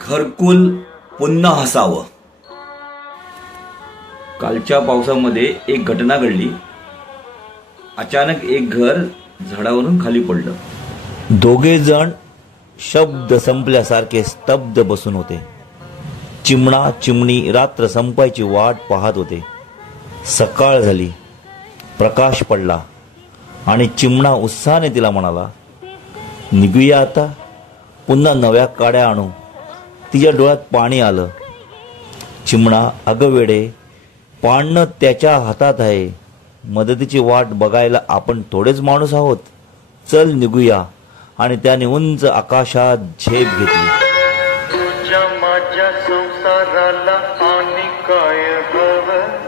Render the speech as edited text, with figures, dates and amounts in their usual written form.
घरकुल पुन्हा हसावं. कालच्या पावसामध्ये एक घटना घडली. अचानक एक घर झाडावरून खाली पडलं. दोघे जण शब्द संपल्यासारखे स्तब्ध बसून होते. चिमणा चिमणी रात्र संपायची वाट पाहत होते. सकाळ झाली, प्रकाश पडला आणि चिमणा उत्साहाने तिला म्हणाला, निघूया आता, पुन्हा नव्या काड्या आणू. तिच्या डोळ्यात पाणी आलं. चिमणा, अगं वेडे, पाळणं त्याच्या हातात आहे. मदतीची वाट बघायला आपण थोडेच माणूस आहोत. चल निघूया. आणि त्याने उंच आकाशात झेप घेतली. तुझ्या माझ्या संसाराला आणि काय हवं.